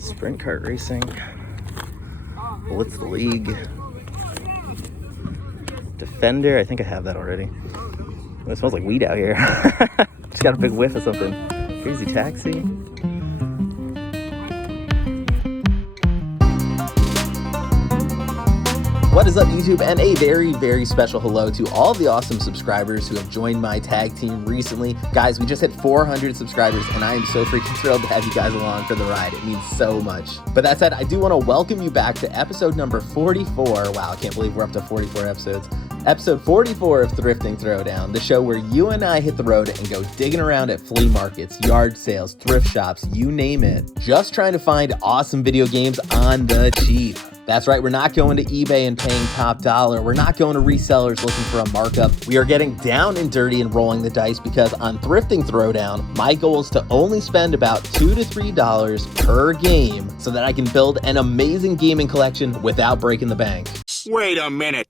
Sprint kart racing. Blitz the League. Defender, I think I have that already. It smells like weed out here. Just got a big whiff of something. Crazy Taxi. What is up, YouTube? And a very, very special hello to all the awesome subscribers who have joined my tag team recently. Guys, we just hit 400 subscribers, and I am so freaking thrilled to have you guys along for the ride. It means so much. But that said, I do want to welcome you back to episode number 44. Wow, I can't believe we're up to 44 episodes. Episode 44 of Thrifting Throwdown, the show where you and I hit the road and go digging around at flea markets, yard sales, thrift shops, you name it, just trying to find awesome video games on the cheap. That's right, we're not going to eBay and paying top dollar. We're not going to resellers looking for a markup. We are getting down and dirty and rolling the dice because on Thrifting Throwdown, my goal is to only spend about $2 to $3 per game so that I can build an amazing gaming collection without breaking the bank. Wait a minute.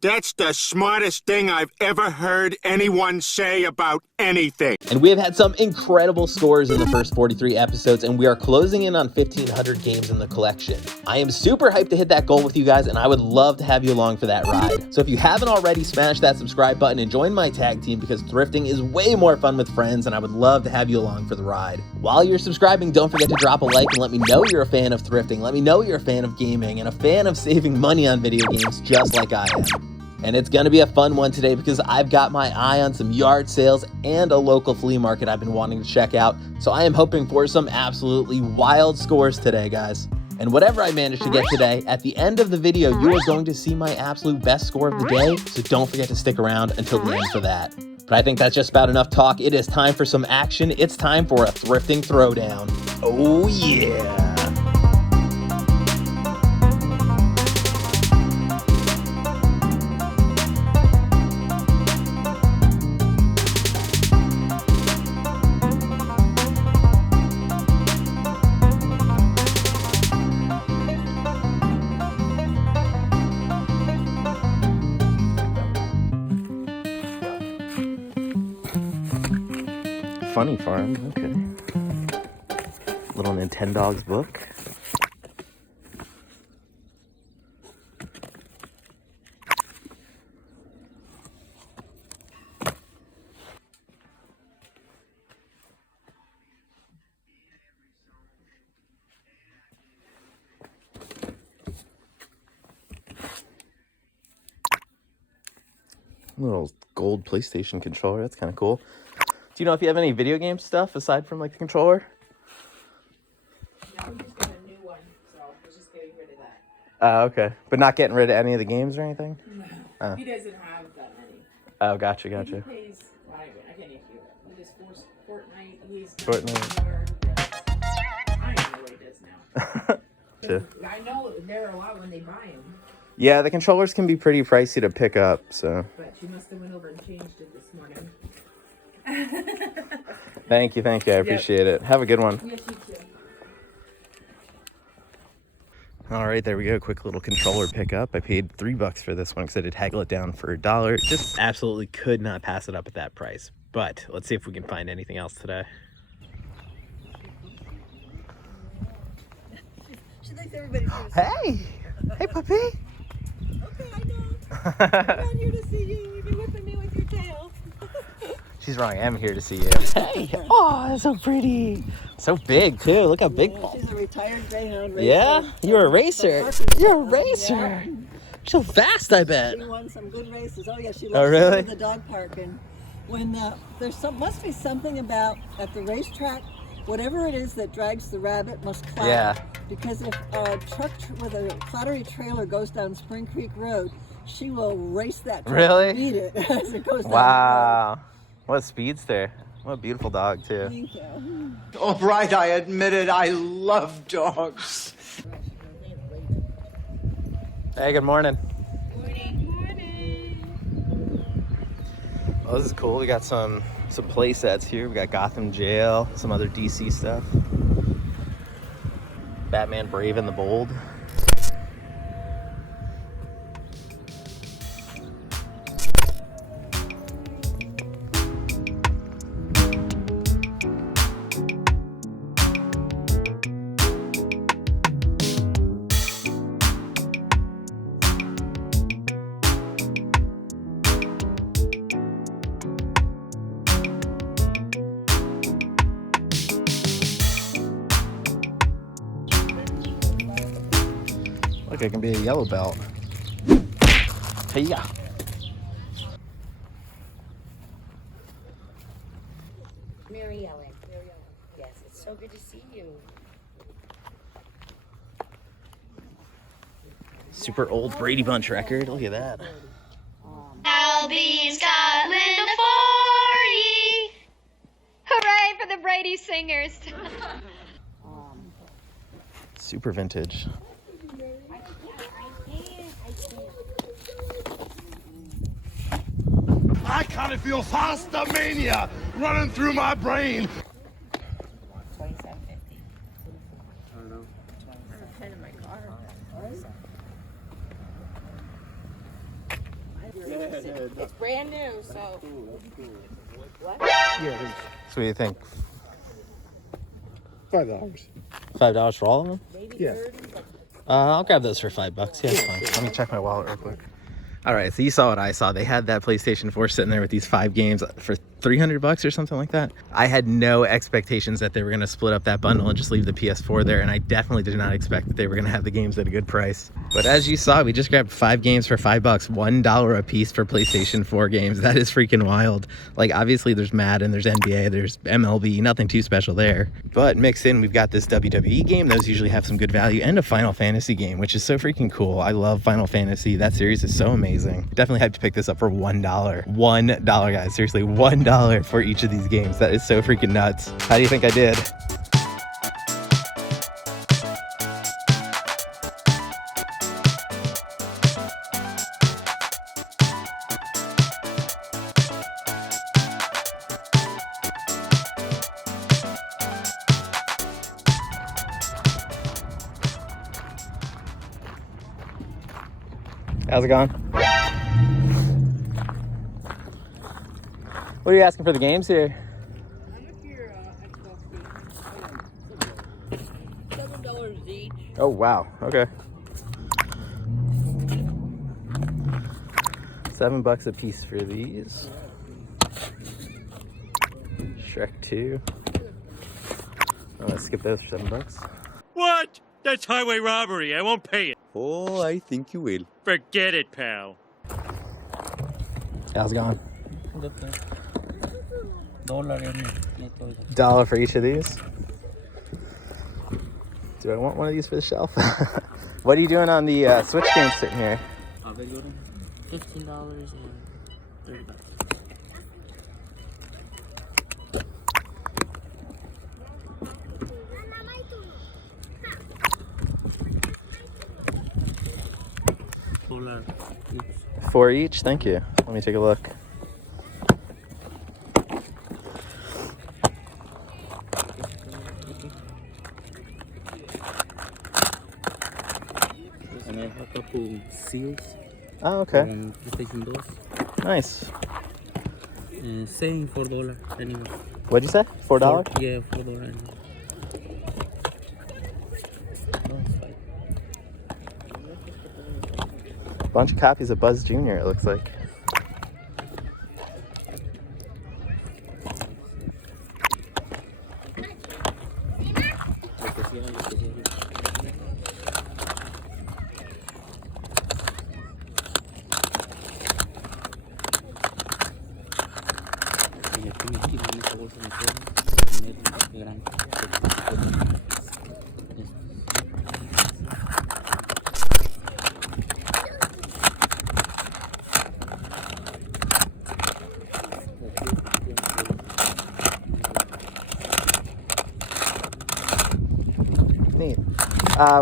That's the smartest thing I've ever heard anyone say about anything. And we have had some incredible scores in the first 43 episodes, and we are closing in on 1,500 games in the collection. I am super hyped to hit that goal with you guys, and I would love to have you along for that ride. So if you haven't already, smash that subscribe button and join my tag team because thrifting is way more fun with friends, and I would love to have you along for the ride. While you're subscribing, don't forget to drop a like and let me know you're a fan of thrifting. Let me know you're a fan of gaming and a fan of saving money on video games just like I am. And it's gonna be a fun one today because I've got my eye on some yard sales and a local flea market I've been wanting to check out. So I am hoping for some absolutely wild scores today, guys. And whatever I manage to get today, at the end of the video, you are going to see my absolute best score of the day. So don't forget to stick around until the end for that. But I think that's just about enough talk. It is time for some action. It's time for a Thrifting Throwdown. Oh yeah. Funny Farm, okay. Little Nintendogs book. Little gold PlayStation controller, that's kind of cool. Do you know if you have any video game stuff aside from like the controller? No, we just got a new one, so we're just getting rid of that. Oh, okay. But not getting rid of any of the games or anything? No, he doesn't have that many. Oh, gotcha. He plays, well, I can't even do it. He just Fortnite. He's Fortnite. I don't know what he does now. I know they're a lot when they buy them. Yeah, the controllers can be pretty pricey to pick up, so. But you must have went over and changed it this morning. Thank you. I appreciate it. Have a good one. Yes, you too. All right, there we go. Quick little controller pickup. I paid $3 for this one because I did haggle it down for $1. Just absolutely could not pass it up at that price. But let's see if we can find anything else today. She thinks everybody's Hey, puppy. Okay, I know. I'm not here to see you. You've been whipping me with your tail. She's wrong. I am here to see you. Hey. Oh, that's so pretty. So big, too. Look how big. She's a retired greyhound racer. Yeah? You're a racer. You're a racer. Yeah. So fast, I bet. She won some good races. Oh, yeah, she Oh, loves really? to go to the dog park. And when must be something about at the racetrack, whatever it is that drags the rabbit must clatter. Yeah. Because if a truck with a clattery trailer goes down Spring Creek Road, she will race that truck and beat it as it goes down Wow. What a speedster. What a beautiful dog, too. Thank you. All right, I admit it. I love dogs. Hey, good morning. Morning. Oh, this is cool. We got some play sets here. We got Gotham Jail, some other DC stuff. Batman Brave and the Bold. Look, it can be a yellow belt. Hey, yeah. Mary Ellen. Yes, it's so good to see you. Super old Brady Bunch record. Look at that. I'll be in Scotland for ye. Hooray for the Brady singers. Super vintage. I kind of feel faster mania running through my brain. $27.50. I don't know. $27 in my car. It's brand new, so. What? So what do you think? $5. $5 for all of them? Yeah. I'll grab those for $5. Yeah, that's fine. Let me check my wallet real quick. All right, so you saw what I saw. They had that PlayStation 4 sitting there with these 5 games for $300 or something like that. I had no expectations that they were going to split up that bundle and just leave the PS4 there, and I definitely did not expect that they were going to have the games at a good price. But as you saw, we just grabbed 5 games for $5, $1 a piece for PlayStation 4 games. That is freaking wild. Like, obviously there's Madden, there's NBA, there's MLB, nothing too special there. But mixed in, we've got this WWE game. Those usually have some good value, and a Final Fantasy game, which is so freaking cool. I love Final Fantasy. That series is so amazing. Definitely had to pick this up for $1. $1, guys. Seriously, $1 for each of these games. That is so freaking nuts. How do you think I did? How's it going? What are you asking for the games here? I'm up here, Xbox $7 each. Oh, wow. Okay. $7 a piece for these. Shrek 2. Oh, let's skip those for $7. What? That's highway robbery. I won't pay it. Oh, I think you will. Forget it, pal. How's it going? $1 for each of these. Do I want one of these for the shelf? What are you doing on the Switch games sitting here? $15 and $30. $4 each? Thank you. Let me take a look. And I have a couple seals. Oh, okay. PlayStation 2. Nice. Same $4 anyway. What'd you say? $4? Yeah, $4 anyway. Bunch of copies of Buzz Jr., it looks like. Neat.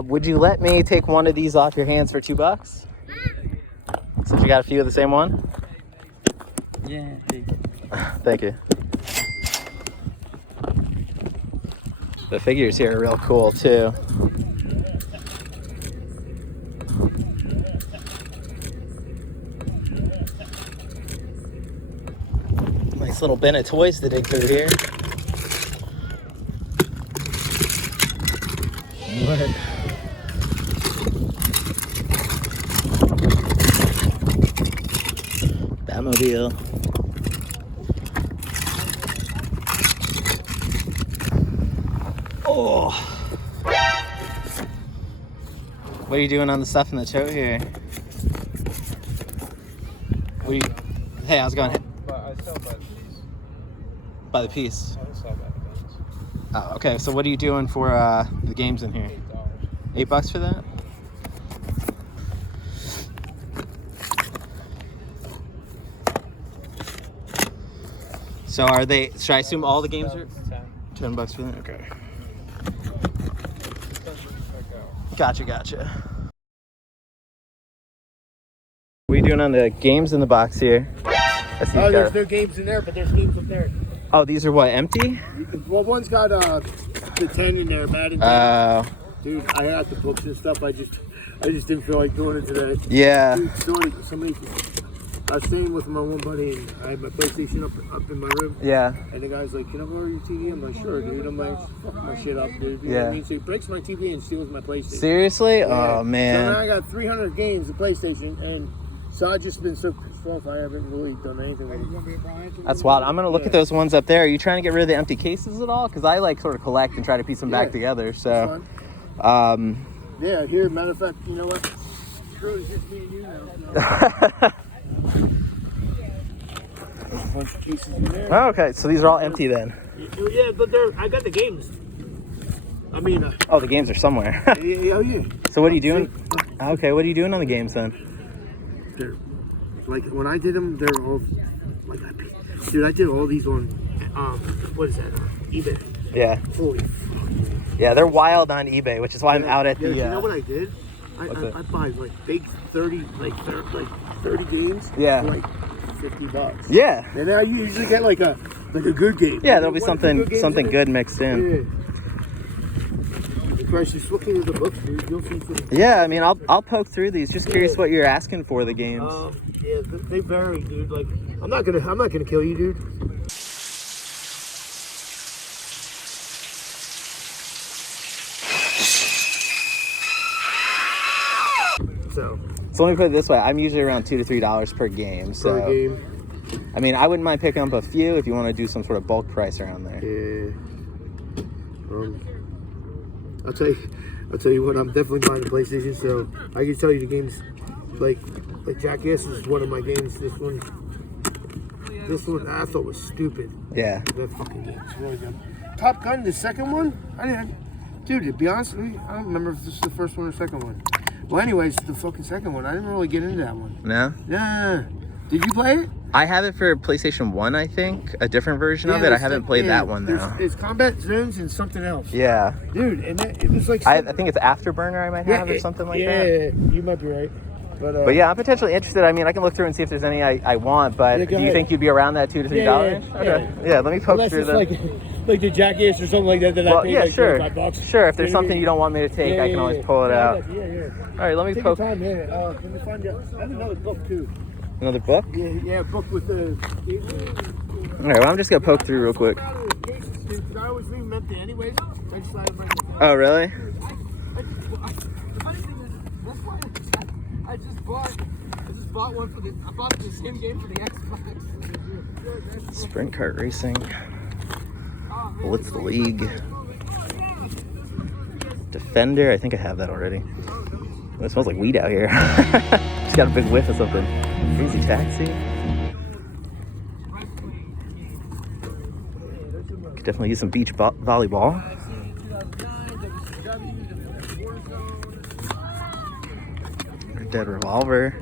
Would you let me take one of these off your hands for $2? Since you got a few of the same one? Yeah. Thank you. The figures here are real cool too. Nice little bin of toys to dig through here. What? Batmobile. Oh. What are you doing on the stuff in the tote here? What are you... Hey, how's it going? But I sell by the piece. By the piece? I don't sell by the guns. Oh, okay. So what are you doing for the games in here? $8. $8 for that? So are they, should I assume all the games are? 10 bucks for that? Okay. Gotcha. What are you doing on the games in the box here? Oh, there's no games in there, but there's games up there. Oh, these are what, empty? Well, one's got the 10 in there, Madden 10. Dude, I had the books and stuff. I just didn't feel like doing it today. Yeah. Dude, somebody, I was staying with my one buddy, and I had my PlayStation up in my room. Yeah. And the guy's like, "Can I borrow your TV?" I'm like, "Sure, dude." I'm like, "Fuck my shit up, dude." You know what I mean? So he breaks my TV and steals my PlayStation. Seriously? Yeah. Oh, man. So now I got 300 games of PlayStation, and so I've just been so pissed off. I haven't really done anything with it. That's wild. I'm going to look at those ones up there. Are you trying to get rid of the empty cases at all? Because I like sort of collect and try to piece them back together. So, yeah, here, matter of fact, you know what? Screw it, it's just me and you now. There's a bunch of cases in there. Oh, okay, so these are all empty then. Yeah, but I got the games. I mean... oh, the games are somewhere. yeah. So what are you doing? Okay, what are you doing on the games then? They're, like, when I did them, they're all... like, dude, I did all these on... what is that? eBay. Yeah. Holy fuck. Yeah, they're wild on eBay, which is why I'm out at the... You know what I did? I buy, like, big 30 games. Yeah. For, like, $50. Yeah. And then I usually get like a good game. Yeah, there'll be something good mixed in. Yeah. Christ, just looking at the books, dude, you'll see something. Yeah, I mean, I'll poke through these. Just curious what you're asking for the games. Yeah, they vary, dude. Like, I'm not gonna kill you, dude. So let me put it this way: I'm usually around $2 to $3 per game. So, per game. I mean, I wouldn't mind picking up a few if you want to do some sort of bulk price around there. Yeah. I'll tell you what. I'm definitely buying a PlayStation, so I can tell you the games. Like Jackass is one of my games. This one I thought was stupid. Yeah. That fucking game is really good. Top Gun, the second one, dude. To be honest with you, I don't remember if this is the first one or second one. Well, anyways, the fucking second one, I didn't really get into that one. No? Nah. Did you play it? I have it for PlayStation 1, I think. A different version of it. I haven't played that one, though. It's Combat Zones and something else. Yeah. Dude, and it was like... I think it's Afterburner I might have or something like that. Yeah, you might be right. But yeah, I'm potentially interested. I mean, I can look through and see if there's any I want, but do you think you'd be around that $2 to $3? Yeah. Okay. Yeah, let me poke through them. Like the Jackass or something like that I paid like sure. $25. Sure, if there's something you don't want me to take, I can always pull it out. Yeah. All right, let me poke. Take your time, let me find out. I have another book, too. Another book? Yeah, book with the... All right, well, I'm just going to poke through real quick. I always leave them empty anyways. Oh, really? I just bought one for I bought the same game for the Xbox. Sprint kart racing. What's the league? Defender. I think I have that already. Oh, it smells like weed out here. Just got a big whiff of something. Crazy Taxi. Could definitely use some beach volleyball. Red Dead Revolver.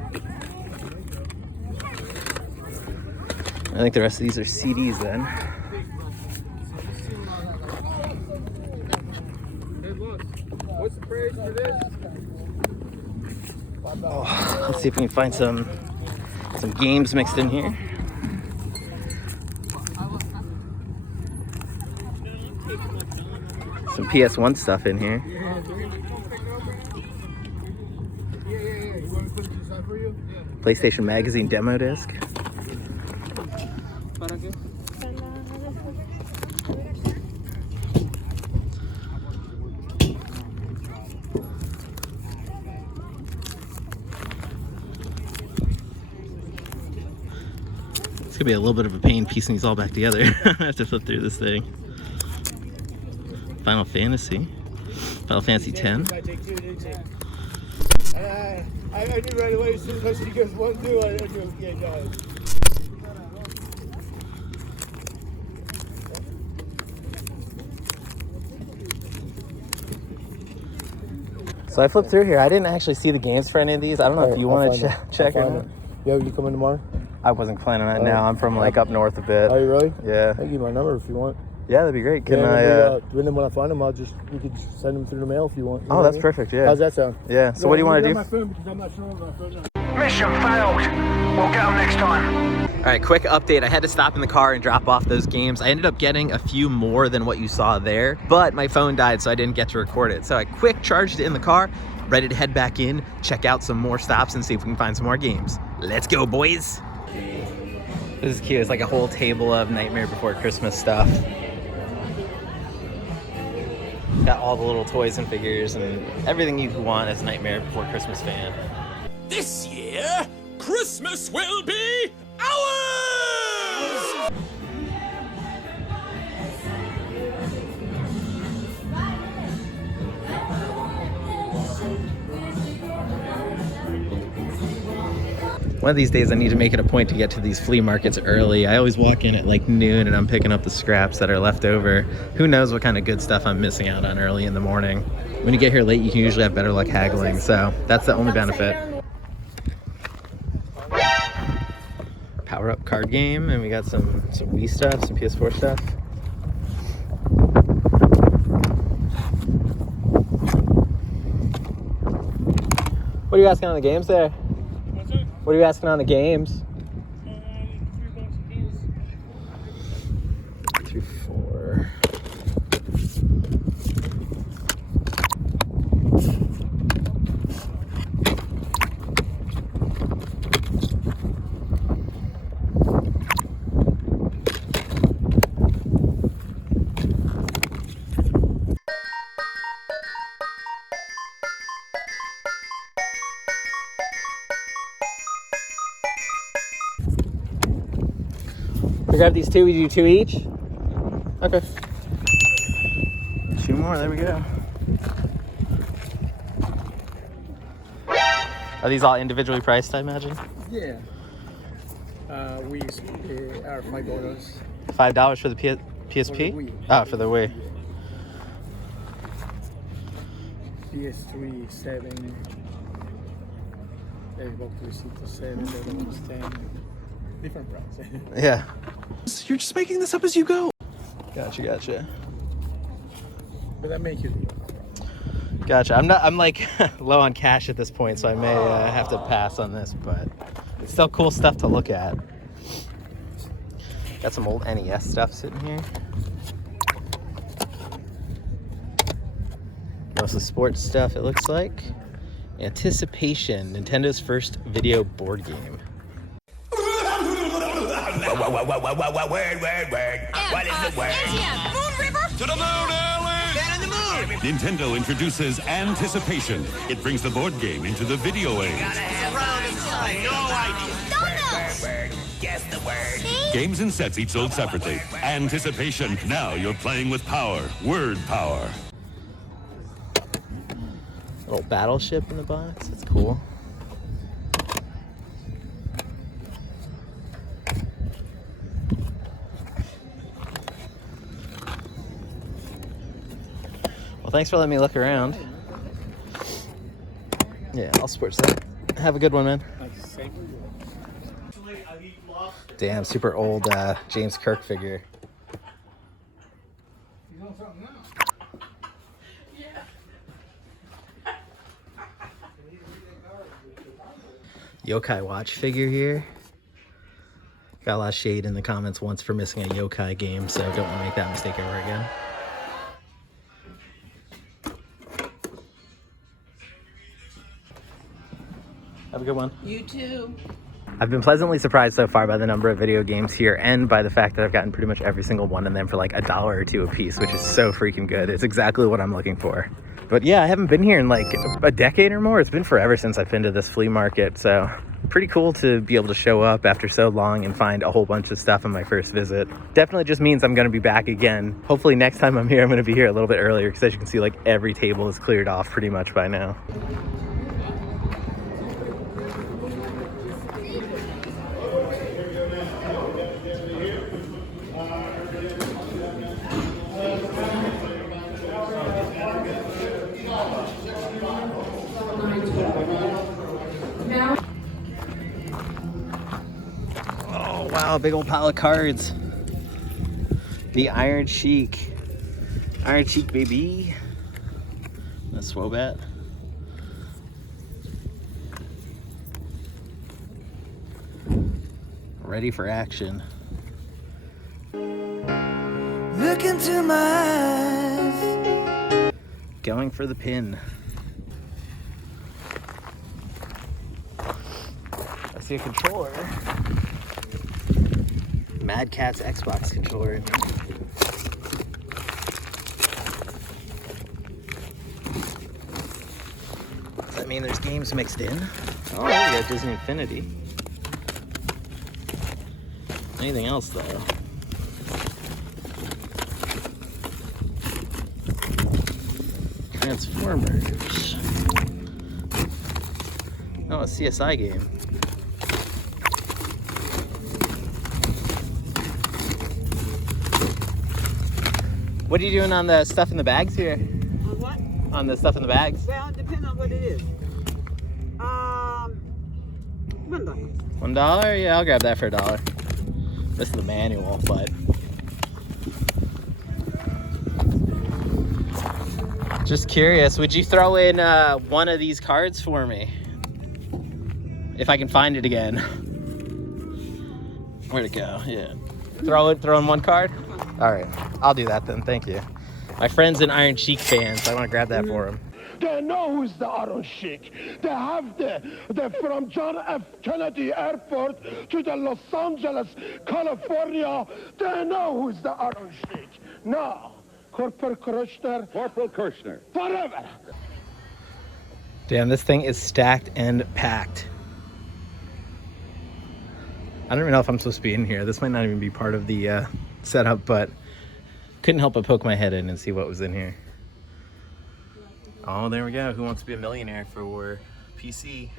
I think the rest of these are CDs then. What's the price for this? Oh, let's see if we can find some games mixed in here. Some PS1 stuff in here. PlayStation Magazine demo disc. It's gonna be a little bit of a pain piecing these all back together. I have to flip through this thing. Final Fantasy X. And I knew right away as soon as she goes 1-2, I knew, yeah, guys. So I flipped through here. I didn't actually see the games for any of these. I don't know if you want to check it. Yeah, you coming tomorrow? I wasn't planning on it now. I'm from like up north a bit. Are you really? Yeah. I'll give you my number if you want. Yeah, that'd be great. Can and then when I find them, you could send them through the mail if you want. You oh, that's perfect. Yeah. How's that sound? Yeah. So what do you want to do? My phone because I'm not sure of my phone. Mission failed. We'll get them next time. All right, quick update. I had to stop in the car and drop off those games. I ended up getting a few more than what you saw there, but my phone died, so I didn't get to record it. So I quick charged it in the car, ready to head back in, check out some more stops and see if we can find some more games. Let's go, boys. This is cute. It's like a whole table of Nightmare Before Christmas stuff. Got all the little toys and figures and everything you could want as a Nightmare Before Christmas fan. This year, Christmas will be ours! One of these days I need to make it a point to get to these flea markets early. I always walk in at like noon and I'm picking up the scraps that are left over. Who knows what kind of good stuff I'm missing out on early in the morning. When you get here late, you can usually have better luck haggling, so that's the only benefit. Power up card game, and we got some Wii stuff, some PS4 stuff. What are you asking on the games there? What are you asking on the games? $3 a piece. 4. We grab these two, we do 2 each? Okay. 2 more, there we go. Are these all individually priced, I imagine? Yeah. We are $5. $5 for the PSP? Oh, for the Wii. PS3, 7. Xbox 360, 7. The other one's 10. Different price. Yeah. You're just making this up as you go. Gotcha. But that makes you do it. Gotcha. I'm like low on cash at this point, so I may have to pass on this, but it's still cool stuff to look at. Got some old NES stuff sitting here. Mostly sports stuff, it looks like. Anticipation, Nintendo's first video board game. Word. What is the word? Moon River? To the moon, Alan! Man on the moon! Nintendo introduces Anticipation. It brings the board game into the video age. Gotta have no idea. Word. Guess the word. See? Games and sets each sold separately. Anticipation. Now you're playing with power. Word power. Little battleship in the box. That's cool. Well, thanks for letting me look around. Yeah, I'll sports that. Have a good one, man. Damn, super old James Kirk figure. Yokai watch figure here. Got a lot of shade in the comments once for missing a yokai game, so don't want to make that mistake ever again. Have a good one. You too. I've been pleasantly surprised so far by the number of video games here and by the fact that I've gotten pretty much every single one of them for like $1 or $2 a piece, which is so freaking good. It's exactly what I'm looking for. But yeah, I haven't been here in like a decade or more. It's been forever since I've been to this flea market. So pretty cool to be able to show up after so long and find a whole bunch of stuff on my first visit. Definitely just means I'm going to be back again. Hopefully next time I'm here, I'm going to be here a little bit earlier because as you can see, like every table is cleared off pretty much by now. Oh wow, big old pile of cards. The Iron Sheik. Iron Sheik, baby. That's Swobat. Ready for action. Look into my eyes. Going for the pin. I see a controller. Mad Catz Xbox controller. Does that mean there's games mixed in? Oh, we got Disney Infinity. Anything else though? Transformers. Oh, a CSI game. What are you doing on the stuff in the bags here? On what? On the stuff in the bags? Well, it depends on what it is. $1. $1? Yeah, I'll grab that for $1. This is the manual, but just curious, would you throw in one of these cards for me? If I can find it again. Where'd it go? Yeah. Throw in one card? All right, I'll do that then, thank you. My friend's an Iron Sheik fan, so I want to grab that for him. They know who's the Iron Sheik. They have the from John F. Kennedy Airport to the Los Angeles, California. They know who's the Iron Sheik. Now, Corporal Kirshner. Forever. Damn, this thing is stacked and packed. I don't even know if I'm supposed to be in here. This might not even be part of the setup, but couldn't help but poke my head in and see what was in here. Oh, there we go. Who Wants to Be a Millionaire for PC?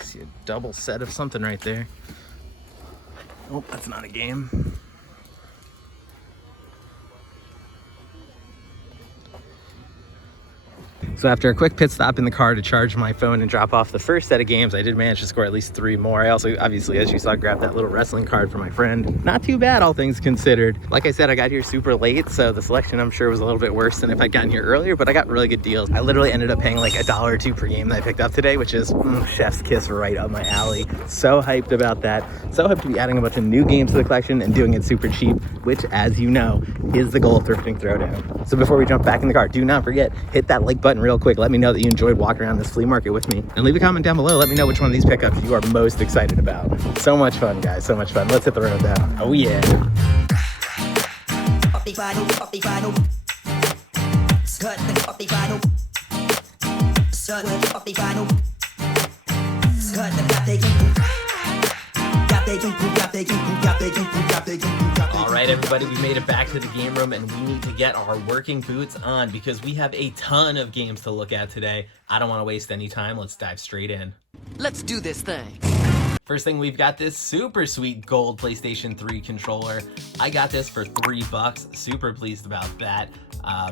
See a double set of something right there. Oh, that's not a game. So after a quick pit stop in the car to charge my phone and drop off the first set of games, I did manage to score at least 3 more. I also, obviously, as you saw, grabbed that little wrestling card for my friend. Not too bad, all things considered. Like I said, I got here super late, so the selection, I'm sure, was a little bit worse than if I'd gotten here earlier, but I got really good deals. I literally ended up paying like $1 or $2 per game that I picked up today, which is chef's kiss right up my alley. So hyped about that. So hyped to be adding a bunch of new games to the collection and doing it super cheap, which, as you know, is the goal of Thrifting Throwdown. So before we jump back in the car, do not forget, hit that like button real quick. Let me know that you enjoyed walking around this flea market with me, and leave a comment down below. Let me know which one of these pickups you are most excited about. So much fun, guys, so much fun. Let's hit the road now. Oh yeah. All right, everybody, we made it back to the game room, and we need to get our working boots on because we have a ton of games to look at today. I don't want to waste any time. Let's dive straight in. Let's do this thing. First thing, we've got this super sweet gold PlayStation 3 controller. I got this for $3. Super pleased about that.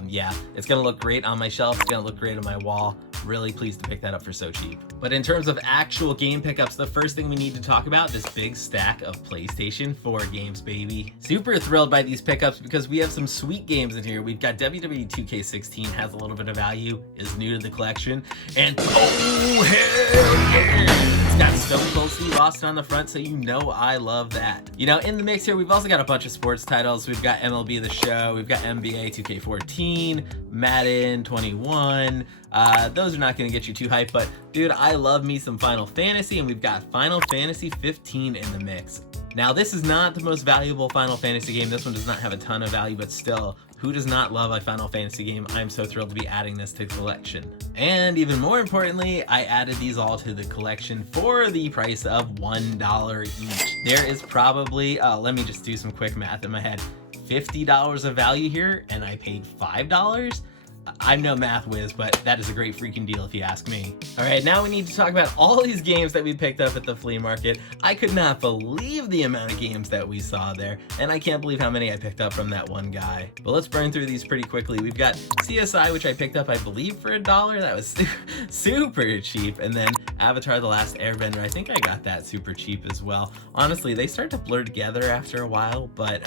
Yeah, it's gonna look great on my shelf. It's gonna look great on my wall. Really pleased to pick that up for so cheap. But in terms of actual game pickups, the first thing we need to talk about, this big stack of PlayStation 4 games, baby. Super thrilled by these pickups because we have some sweet games in here. We've got WWE 2K16, has a little bit of value, is new to the collection, and oh hell yeah! It's got Stone Cold Steve Austin on the front, so you know I love that. You know, in the mix here, we've also got a bunch of sports titles. We've got MLB The Show, we've got NBA 2K14, Madden 21. Those are not going to get you too hyped, but dude, I love me some Final Fantasy, and we've got Final Fantasy 15 in the mix. Now, this is not the most valuable Final Fantasy game. This one does not have a ton of value, but still, who does not love a Final Fantasy game? I'm so thrilled to be adding this to the collection. And even more importantly, I added these all to the collection for the price of $1 each. There is probably, let me just do some quick math in my head, $50 of value here, and I paid $5. I'm no math whiz, but that is a great freaking deal if you ask me. All right, now we need to talk about all these games that we picked up at the flea market. I could not believe the amount of games that we saw there, and I can't believe how many I picked up from that one guy. But let's burn through these pretty quickly. We've got CSI, which I picked up, I believe, for $1. That was super cheap. And then Avatar: The Last Airbender, I think I got that super cheap as well. Honestly, they start to blur together after a while, but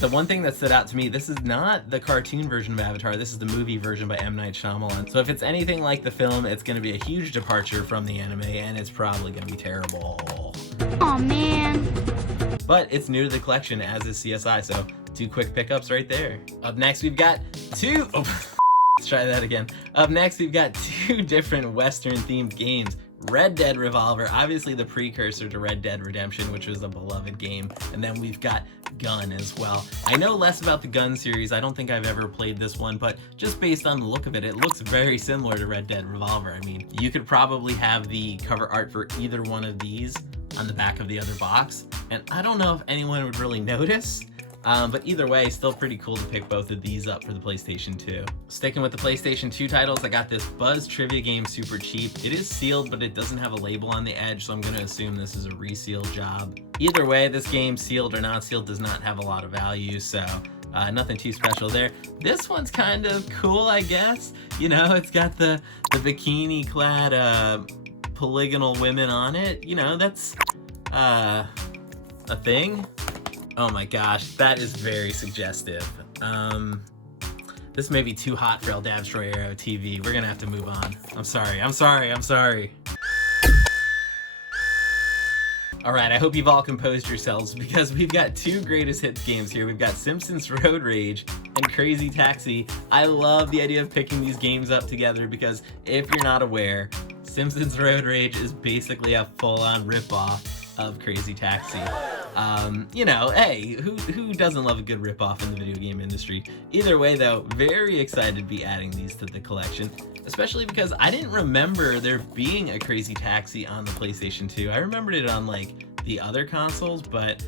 the one thing that stood out to me, this is not the cartoon version of Avatar, this is the movie version by M. Night Shyamalan. So if it's anything like the film, it's going to be a huge departure from the anime, and it's probably going to be terrible. Aw, man. But it's new to the collection, as is CSI, so 2 quick pickups right there. Up next, we've got 2... Oh, let's try that again. Up next, we've got 2 different Western-themed games. Red Dead Revolver, obviously the precursor to Red Dead Redemption, which was a beloved game. And then we've got Gun as well. I know less about the Gun series. I don't think I've ever played this one, but just based on the look of it, it looks very similar to Red Dead Revolver. I mean, you could probably have the cover art for either one of these on the back of the other box, and I don't know if anyone would really notice. But either way, still pretty cool to pick both of these up for the PlayStation 2. Sticking with the PlayStation 2 titles, I got this Buzz trivia game super cheap. It is sealed, but it doesn't have a label on the edge, so I'm going to assume this is a reseal job. Either way, this game, sealed or not sealed, does not have a lot of value, so nothing too special there. This one's kind of cool, I guess. You know, it's got the bikini-clad polygonal women on it. You know, that's a thing. Oh my gosh, that is very suggestive. This may be too hot for El Dabstroyero TV. We're gonna have to move on. I'm sorry. All right, I hope you've all composed yourselves because we've got 2 greatest hits games here. We've got Simpsons Road Rage and Crazy Taxi. I love the idea of picking these games up together because if you're not aware, Simpsons Road Rage is basically a full-on ripoff of Crazy Taxi. You know, hey, who doesn't love a good ripoff in the video game industry? Either way though, very excited to be adding these to the collection, especially because I didn't remember there being a Crazy Taxi on the PlayStation 2. I remembered it on like the other consoles, but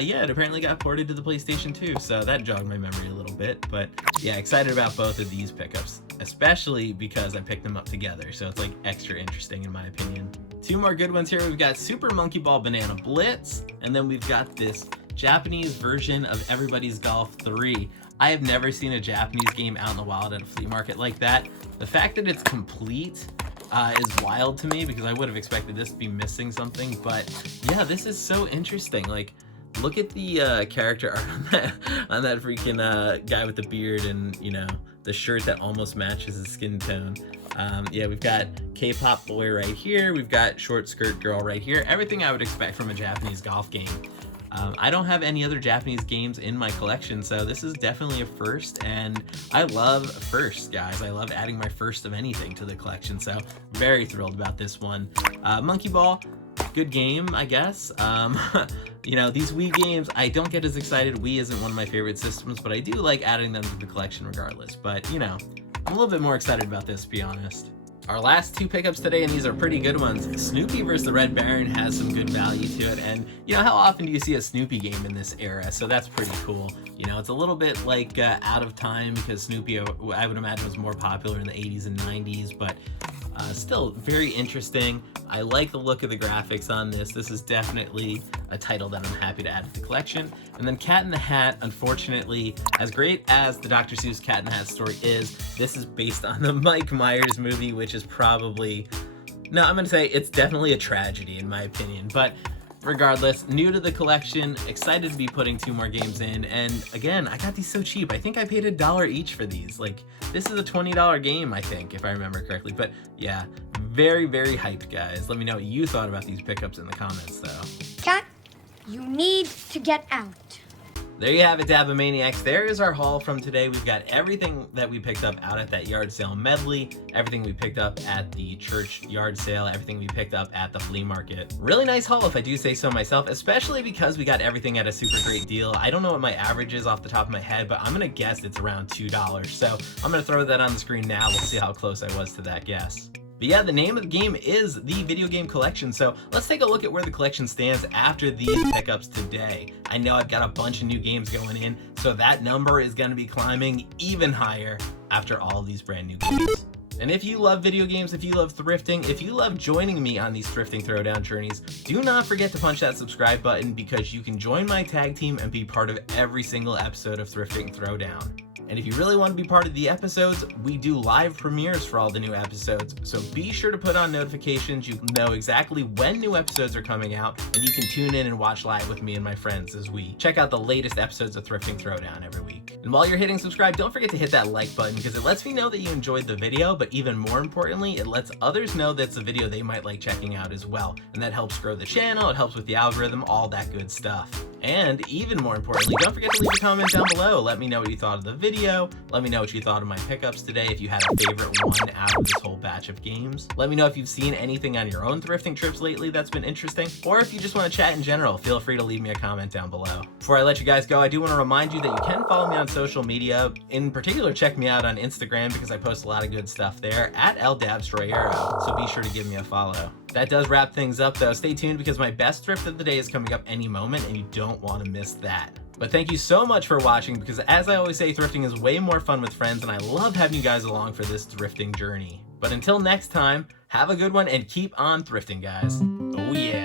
yeah, it apparently got ported to the PlayStation 2, so that jogged my memory a little bit. But yeah, excited about both of these pickups, especially because I picked them up together, so it's like extra interesting in my opinion. 2 more good ones here. We've got Super Monkey Ball Banana Blitz, and then we've got this Japanese version of Everybody's Golf 3. I have never seen a Japanese game out in the wild at a flea market like that. The fact that it's complete is wild to me because I would have expected this to be missing something, but yeah, this is so interesting. Like, look at the character art on that freaking guy with the beard and, you know, the shirt that almost matches his skin tone. Yeah, we've got K-pop boy right here. We've got short skirt girl right here. Everything I would expect from a Japanese golf game. I don't have any other Japanese games in my collection, so this is definitely a first, and I love firsts, guys. I love adding my first of anything to the collection, so very thrilled about this one. Monkey Ball, good game, I guess. You know, these Wii games, I don't get as excited. Wii isn't one of my favorite systems, but I do like adding them to the collection regardless. But, you know, I'm a little bit more excited about this, to be honest. Our last 2 pickups today, and these are pretty good ones. Snoopy vs. the Red Baron has some good value to it, and you know, how often do you see a Snoopy game in this era? So that's pretty cool. You know, it's a little bit like out of time because Snoopy, I would imagine, was more popular in the 80s and 90s, but still very interesting. I like the look of the graphics on this. This is definitely a title that I'm happy to add to the collection. And then Cat in the Hat, unfortunately, as great as the Dr. Seuss Cat in the Hat story is, this is based on the Mike Myers movie, which is probably, no, I'm gonna say it's definitely a tragedy in my opinion. But regardless, new to the collection, excited to be putting 2 more games in, and again, I got these so cheap. I think I paid $1 each for these. Like, this is a $20 game, I think, if I remember correctly. But yeah, very, very hyped, guys. Let me know what you thought about these pickups in the comments, though. Cat, you need to get out. There you have it, Dabamaniacs. There is our haul from today. We've got everything that we picked up out at that yard sale medley, everything we picked up at the church yard sale, everything we picked up at the flea market. Really nice haul, if I do say so myself, especially because we got everything at a super great deal. I don't know what my average is off the top of my head, but I'm gonna guess it's around $2. So I'm gonna throw that on the screen now. We'll see how close I was to that guess. But yeah, the name of the game is the Video Game Collection, so let's take a look at where the collection stands after these pickups today. I know I've got a bunch of new games going in, so that number is going to be climbing even higher. after all of these brand new games. And if you love video games, if you love thrifting, if you love joining me on these Thrifting Throwdown journeys, do not forget to punch that subscribe button because you can join my tag team and be part of every single episode of Thrifting Throwdown. And if you really want to be part of the episodes, we do live premieres for all the new episodes. So be sure to put on notifications. You know exactly when new episodes are coming out, and you can tune in and watch live with me and my friends as we check out the latest episodes of Thrifting Throwdown every week. And while you're hitting subscribe, don't forget to hit that like button because it lets me know that you enjoyed the video, but even more importantly, it lets others know that's a video they might like checking out as well. And that helps grow the channel, it helps with the algorithm, all that good stuff. And even more importantly, don't forget to leave a comment down below. Let me know what you thought of the video. Let me know what you thought of my pickups today, if you had a favorite one out of this whole batch of games. Let me know if you've seen anything on your own thrifting trips lately that's been interesting, or if you just want to chat in general, feel free to leave me a comment down below. Before I let you guys go, I do want to remind you that you can follow me on social media. In particular, check me out on Instagram because I post a lot of good stuff there, at @LDabstroyero, so be sure to give me a follow. That does wrap things up though. Stay tuned because my best thrift of the day is coming up any moment and you don't want to miss that. But thank you so much for watching because as I always say, thrifting is way more fun with friends and I love having you guys along for this thrifting journey. But until next time, have a good one and keep on thrifting, guys. Oh yeah.